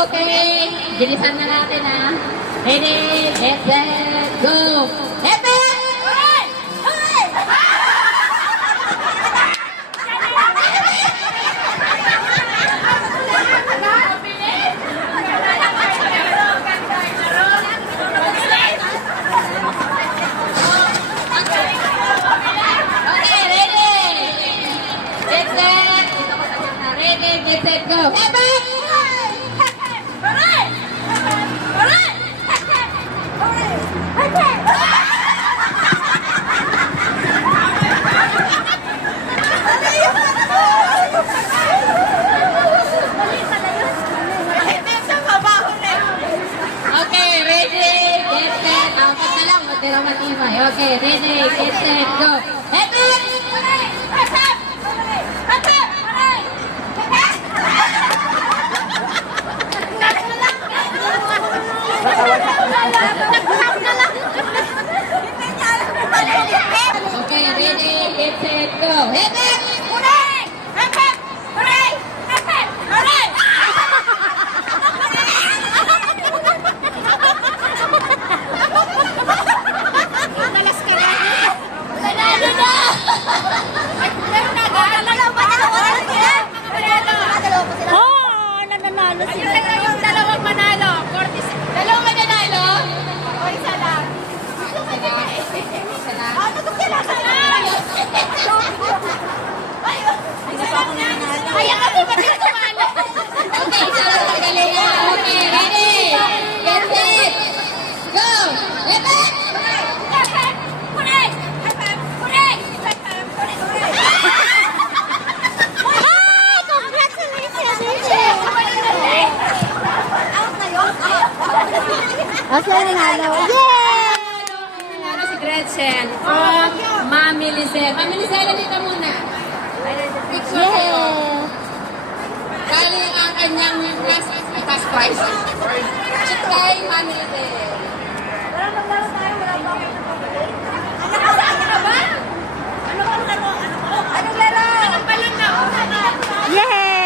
Okay, bilisan na natin ha. Ready, get set, go! Epic! Hooray! Hooray! Okay, ready! Get set! Ito ko sa kanya. Ready, get set, go! Epic! Okay, ready, get set. Apat na lang, matira matibay. Okay, ready, get set, go. Epic! Okay, ready, get set, go. Epic! Asa na nanalo? Yay! Nanalo si Gretchen from Mami Lizelle. Mami Lizelle, dito muna. Picture kayo. Galing ang kanyang cash prize. Chitay, Mami Lizelle. Tara, maglaro tayo. Wala pa ako.